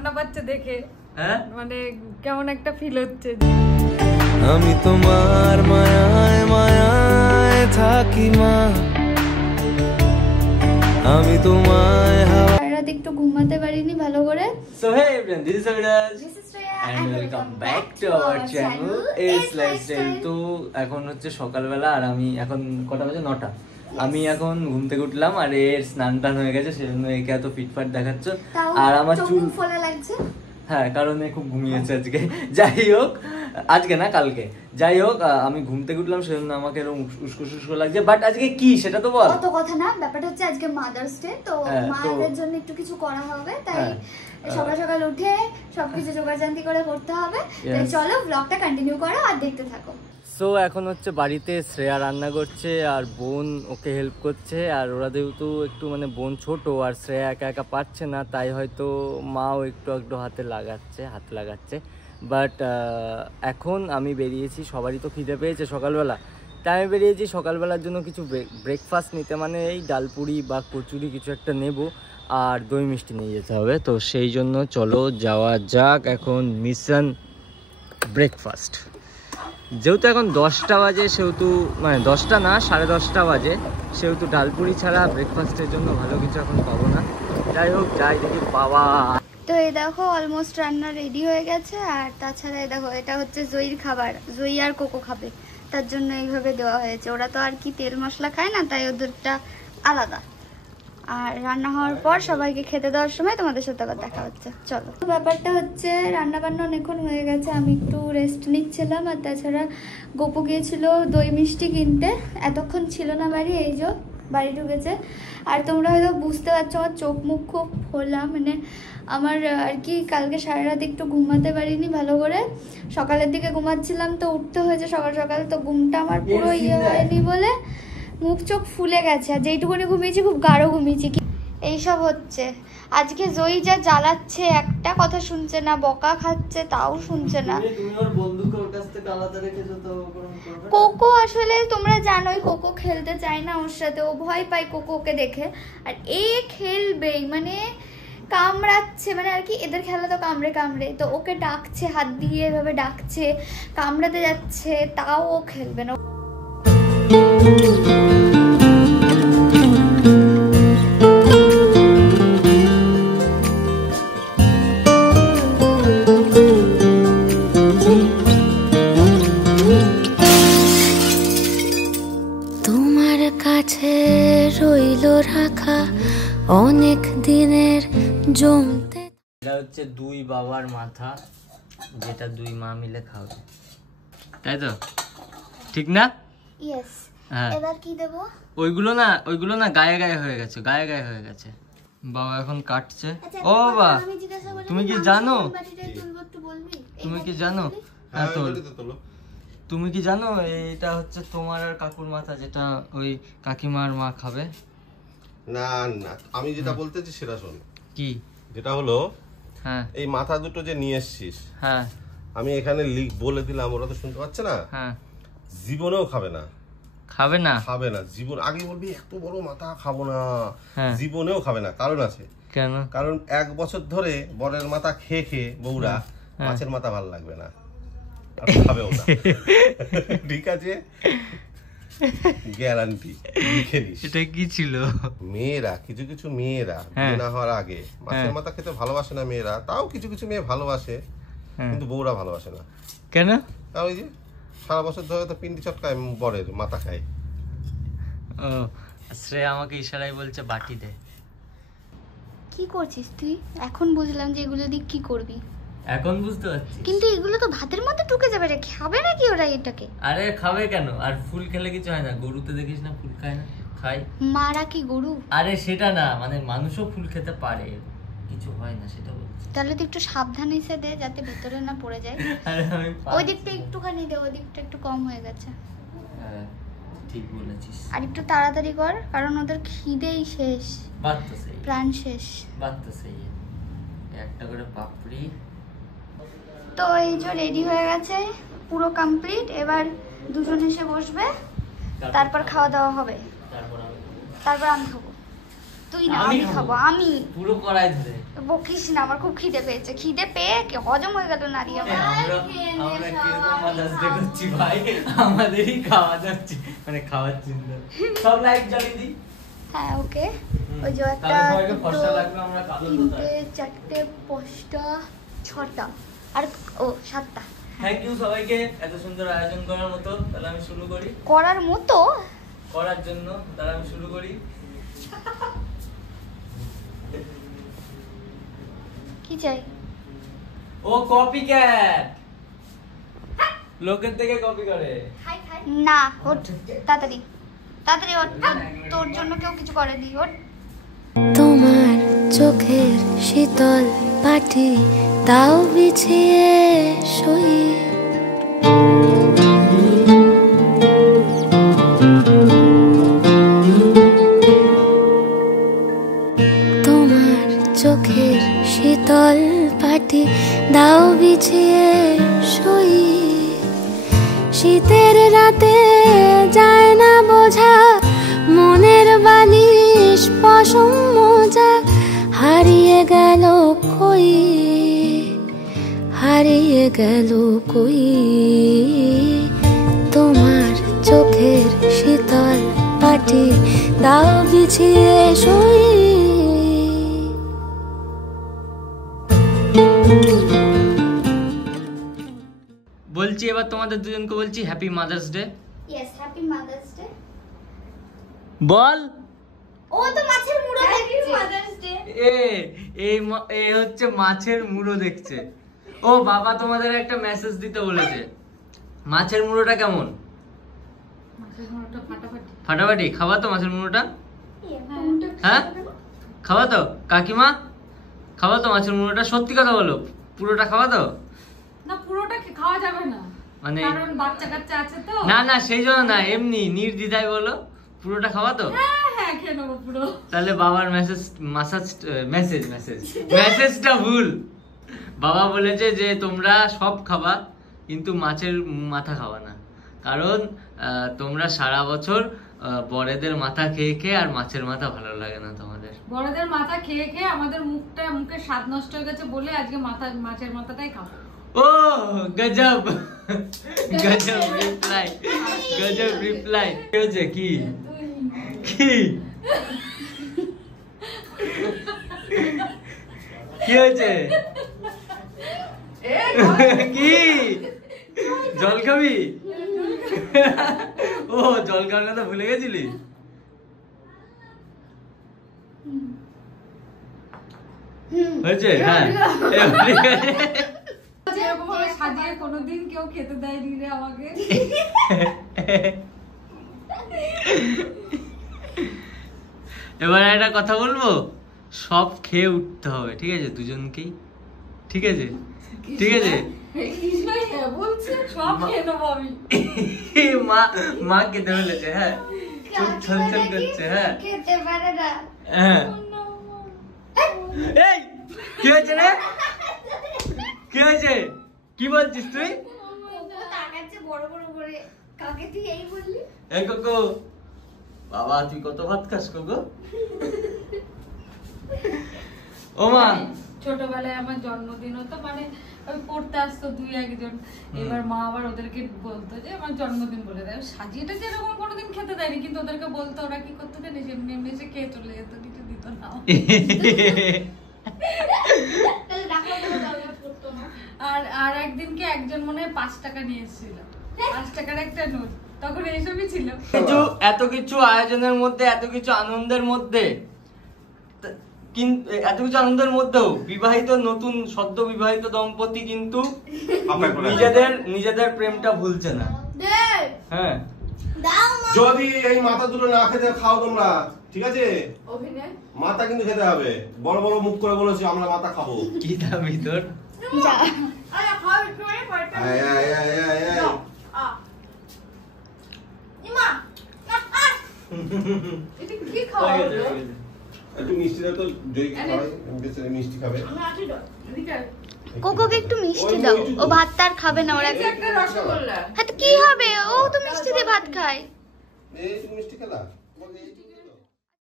কান্না পাচ্ছে দেখে, মানে কেমন একটা ফিল হচ্ছে। আমি তোমার মায়ায় মায়ায় থাকি মা, আমি তোমায় রাত একটু ঘুমাতে পারিনি ভালো করে। So hey everyone, this is Aviraj and welcome back to our channel It's Lifestyle। তো এখন হচ্ছে সকালবেলা আর আমি এখন কটা বাজে 9টা। আমি এখন ঘুম থেকে উঠলাম আর এর স্নান টান হয়ে গেছে, সেজন্য একে এত ফিটফাট দেখাচ্ছ। আর আমার চুল ফোলা লাগছে, হ্যাঁ কারণ খুব ঘুমিয়েছে আজকে। যাই হোক, আজকে না কালকে, যাই হোক আমি ঘুম থেকে উঠলাম সেজন্য আমাকে এরকম উস্কো লাগছে। বাট আজকে কি সেটা তো বল। অত কথা না, ব্যাপারটা হচ্ছে আজকে মাদার্স ডে, তো মায়েদের জন্য একটু কিছু করা হবে, তাই সকাল সকাল উঠে সবকিছু জোগাড়জান্তি করে করতে হবে। তাই চলো ব্লগটা কন্টিনিউ করো আর দেখতে থাকো। সো এখন হচ্ছে বাড়িতে শ্রেয়া রান্না করছে আর বোন ওকে হেল্প করছে। আর ওরা যেহেতু একটু মানে বোন ছোট আর শ্রেয়া একা একা পারছে না, তাই হয়তো মাও একটু একটু হাত লাগাচ্ছে। বাট এখন আমি বেরিয়েছি, সবারই তো খিদে পেয়েছে সকালবেলা, তাই আমি বেরিয়েছি সকালবেলার জন্য কিছু ব্রেকফাস্ট নিতে, মানে এই ডালপুরি বা কচুরি কিছু একটা নেব আর দই মিষ্টি নিয়ে যেতে হবে। তো সেই জন্য চলো যাওয়া যাক এখন মিশন ব্রেকফাস্ট। যেহেতু এখন 10টা বাজে, সেহেতু মানে 10টা না 10:30 বাজে, সেহেতু ডালপুরি ছাড়া ব্রেকফাস্টের জন্য ভালো কিছু এখন পাবো না। যাই হোক যাই দেখি বাবা। তো এই দেখো অলমোস্ট রান্না রেডি হয়ে গেছে। আর তাছাড়া এই দেখো এটা হচ্ছে জয়ীর খাবার, জয়ী আর কোকো খাবে, তার জন্য এইভাবে দেওয়া হয়েছে। ওরা তো আর কি তেল মশলা খায় না, তাই ওদেরটা আলাদা। আর রান্না হওয়ার পর সবাইকে খেতে দেওয়ার সময় তোমাদের সাথে আবার দেখা হচ্ছে। চলো, ব্যাপারটা হচ্ছে রান্না বান্না অনেকক্ষণ হয়ে গেছে, আমি একটু রেস্ট নিচ্ছিলাম। আর তাছাড়া গোপু গিয়েছিল দই মিষ্টি কিনতে, এতক্ষণ ছিল না বাড়ি, এই যে বাড়ি ঢুকেছে। আর তোমরা হয়তো বুঝতে পারছো আমার চোখ মুখ খুব ফোলা, মানে আমার আর কি কালকে সারা রাত একটু ঘুমাতে পারিনি ভালো করে, সকালের দিকে ঘুমাচ্ছিলাম তো উঠতে হয়েছে সকাল সকাল, তো ঘুমটা আমার পুরো হয়নি বলে মুখ চোখ ফুলে গেছে। আর যেইটুকুনি ঘুমিয়েছি খুব গাঢ় ঘুমিয়েছি। এইসব হচ্ছে আজকে। জয়ী যা জ্বালাচ্ছে, একটা কথা শুনছে না, বকা খাচ্ছে তাও শুনছে না। কোকো আসলে তোমরা জানোই কোকো খেলতে চায় না ওর সাথে, ও ভয় পায় কোকোকে দেখে। আর এ খেলবেই, মানে কামড়াচ্ছে, মানে আর কি এদের খেলা তো কামড়ে, তো ওকে ডাকছে হাত দিয়ে, এভাবে ডাকছে, কামড়াতে যাচ্ছে, তাও ও খেলবে না। তোমার কাছে রইল রাখা অনেক দিনের জমতে। এটা হচ্ছে দুই বাবার মাথা, যেটা দুই মা মিলে খাবে, তাই তো? ঠিক না? ইয়েস। হ্যাঁ, এবার কি দেব? ওইগুলো না গায়ে গায়ে হয়ে গেছে। বাবা এখন কাটছে। ও বাবা, তুমি কি জানো? হ্যাঁ তোলো। তুমি কি জানো এটা হচ্ছে তোমার আর কাকুর মাথা, যেটা ওই কাকিমার মা খাবে? না না, আমি যেটা বলতেছি সেটা শোন। কি? যেটা হলো, হ্যাঁ এই মাথা দুটো যে নিয়ে এসছিস, হ্যাঁ আমি এখানে বলে দিলাম, ওরা তো শুনতে পাচ্ছে না। হ্যাঁ, জীবনেও খাবে না জীবন। আগে বলবি এত বড় মাথা খাবো না, জীবনেও খাবে না। কারণ আছে। কেন? কারণ 1 বছর ধরে বরের মাথা খেয়ে খেয়ে বউরা মাছের মাথা ভালো লাগবে না, আর খাবেও না। ঠিক আছে, গ্যারান্টি লিখে নিস। এটা কি ছিল? মেয়েরা, কিছু মেয়েরা বিয়ে না হওয়ার আগে মাছের মাথা খেতে ভালোবাসে না মেয়েরা, তাও কিছু মেয়ে ভালোবাসে, কিন্তু বউরা ভালোবাসে না। কেন? ওই যে সারা বছর ধরে তো পিন্ডি চটকায় বরের মাথা খায়। ও, শ্রেয়া আমাকে ইশারায় বলছে বাটি দে। কি করছিস তুই? এখন বুঝলাম যে এগুলো দিয়ে কি করবি। এখন বুঝতে পারছি, কিন্তু এগুলো তো ভাতের মধ্যে ঢুকে যাবে রে, খাবে নাকি ওরা এটাকে? আরে খাবে কেন? আর ফুল খেলে কিছু হয় না? গরুতে দেখিস না ফুল খায় না? খায়। মারা কি গরু? আরে সেটা না, মানে মানুষও ফুল খেতে পারে, কিছু হয় না সেটা বলছি। তাহলে তুই একটু সাবধানে এসে দে, যাতে ভেতরে না পড়ে যায়। আরে আমি ওই দিকটা একটুখানি দে, ওই দিকটা একটু কম হয়ে গেছে। হ্যাঁ ঠিক বলেছিস। আর একটু তাড়াতাড়ি কর, কারণ ওদের খিদেই শেষ, বাত তো সেই, প্রাণ শেষ। বাত তো সেই। একটা করে পাপড়ি। তো এই যে রেডি হয়ে গেছে, পুরো কমপ্লিট। এবার দুজন এসে বসবে, তারপর খাওয়া দাওয়া হবে, তারপর আমি খাবো। তুই না, আমি খাবো। আমি পুরো কড়াই ধরে। বকিস না, আমার খুব খিদে পেয়েছে। খিদে পেয়ে হজম হয়ে গেল নারী আমার। আমরা কিরকম মাদার্স ডে করছি ভাই, আমাদেরই খাওয়া যাচ্ছে, মানে খাওয়ার চিন্তা। সব লাইট জ্বালিয়ে দিই। হ্যাঁ ওকে। ওই যে একটা, তিনটে, চারটে, পাঁচটা, ছটা আর 7টা। থ্যাংক ইউ সবাইকে এত সুন্দর আয়োজন করার মতো। তাহলে আমি শুরু করি। করার মতো করার জন্য তাহলে আমি শুরু করি। কি চাই? ও কপি ক্যাট, লোকের থেকে কপি করে। না ওঠ, তাড়াতাড়ি তাড়াতাড়ি ওঠ, তোর জন্য কেউ কিছু করেনি। ওঠ। তোমার চোখের শীতল পাটি দাও বিছিয়ে শুই, তোমার চোখের শীতল পাটি দাও বিছিয়ে শুই, শীতের রাতে যায় না বোঝা মনের বালিশ পশম মোজা, হারিয়ে গেল কই, হারিয়ে গেল কই, তোমার চোখের শীতল পাটি দাও বিছিয়ে শুই। বলছি এবার তোমাদের দুজনকে বলছি happy mother's day. Yes, happy mother's day. বল। ও তো মাছের মুড়ো দেখছে। Mother's day. এই হচ্ছে মাছের মুড়ো দেখছে। ও বাবা তোমাদের একটা মেসেজ দিতে বলেছে। মাছের মুড়োটা কেমন? মাছের মুড়োটা ফাটাফাটি। ফাটাফাটি। খাওয়া তো মাছের মুড়োটা? হ্যাঁ খাওয়া তো। কাকিমা খাওয়া তো মাছের মুড়োটা? সত্যি কথা বলো, পুরোটা খাওয়া তো? না পুরোটা খাওয়া যাবে না, মানে কারণ বাচ্চা কাচ্চা আছে তো। না না সেই জন্য না, এমনি নির্দ্বিধায় বলো পুরোটা খাওয়া তো? হ্যাঁ খেয়ে নেবো পুরো। তাহলে বাবার মেসেজটা ভুল। বাবা বলেছে যে তোমরা সব খাবা কিন্তু মাছের মাথা খাওয়া না, কারণ তোমরা সারা বছর বড়দের মাথা খেয়ে খেয়ে আর মাছের মাথা ভালো লাগে না তোমাদের। বড়দের মাথা খেয়ে খেয়ে আমাদের মুখের স্বাদ নষ্ট হয়ে গেছে বলে আজকে মাছের মাথাটাই খাবো। ও গজব গজব রিপ্লাই, গজব রিপ্লাই। কি হচ্ছে? কি কি কি হয়েছে? কি জল খাবি? ও জল খাওয়ার কথা ভুলে গেছিলি? হয়েছে? হ্যাঁ ঠিক আছে। এরকম ভাবে সাজিয়ে কোনোদিন কেউ খেতে দেয়নি রে আমাকে। এবার একটা কথা বলবো, সব খেয়ে উঠতে হবে, ঠিক আছে? দুজনকেই, ঠিক আছে? ঠিক আছে। মা খেতে বলেছে। হ্যাঁ চোখ ছলছল করছে। হ্যাঁ খেতে পারে না। হ্যাঁ এই কি হয়েছে রে? কি হয়েছে? কি বলছিস তুই? তাকাচ্ছে বড় বড় করে। কাকে তুই এই বললি? এই কোকো, বাবা তুই কত ভাত খাস কোকো? ও মা, ছোটবেলায় আমার জন্মদিন হতো, মানে ওই পড়তে আসতো 2-1 জন, এবার মা আবার ওদেরকে বলতো যে আমার জন্মদিন বলে দেয়। সাজিয়েটা যে এরকম কোনোদিন খেতে দেয়নি, কিন্তু ওদেরকে বলতো, ওরা কি করতো জানিস, এমনি এমনি এসে খেয়ে চলে যেত, কিছু দিত না। আর একদিনকে একজন মনে হয় 5 টাকা নিয়ে এসেছিল, 5 টাকার একটা নোট, তখন এইসবই ছিল। এত কিছু আয়োজনের মধ্যে, এত কিছু আনন্দের মধ্যে, কিন্তু এত কিছু আনন্দের মধ্যেও বিবাহিত, নতুন সদ্য বিবাহিত দম্পতি কিন্তু নিজেদের প্রেমটা ভুলছে না। হ্যাঁ যদি এই মাথা দুটো না খেতে খাও তোমরা, ঠিক আছে? মাথা কিন্তু খেতে হবে। বড় বড় মুখ করে বলেছি আমরা মাথা খাবো। কি দাবি তোর? একটু মিষ্টি দাও তো, জয়ী খাবে, মিষ্টি খাবে। কোকোকে একটু মিষ্টি দাও, ও ভাত তার খাবে না। ওরা একটা রসগোল্লা। হ্যাঁ তো কি হবে, ও তো মিষ্টি দিয়ে ভাত খায়। এই মিষ্টি খেলা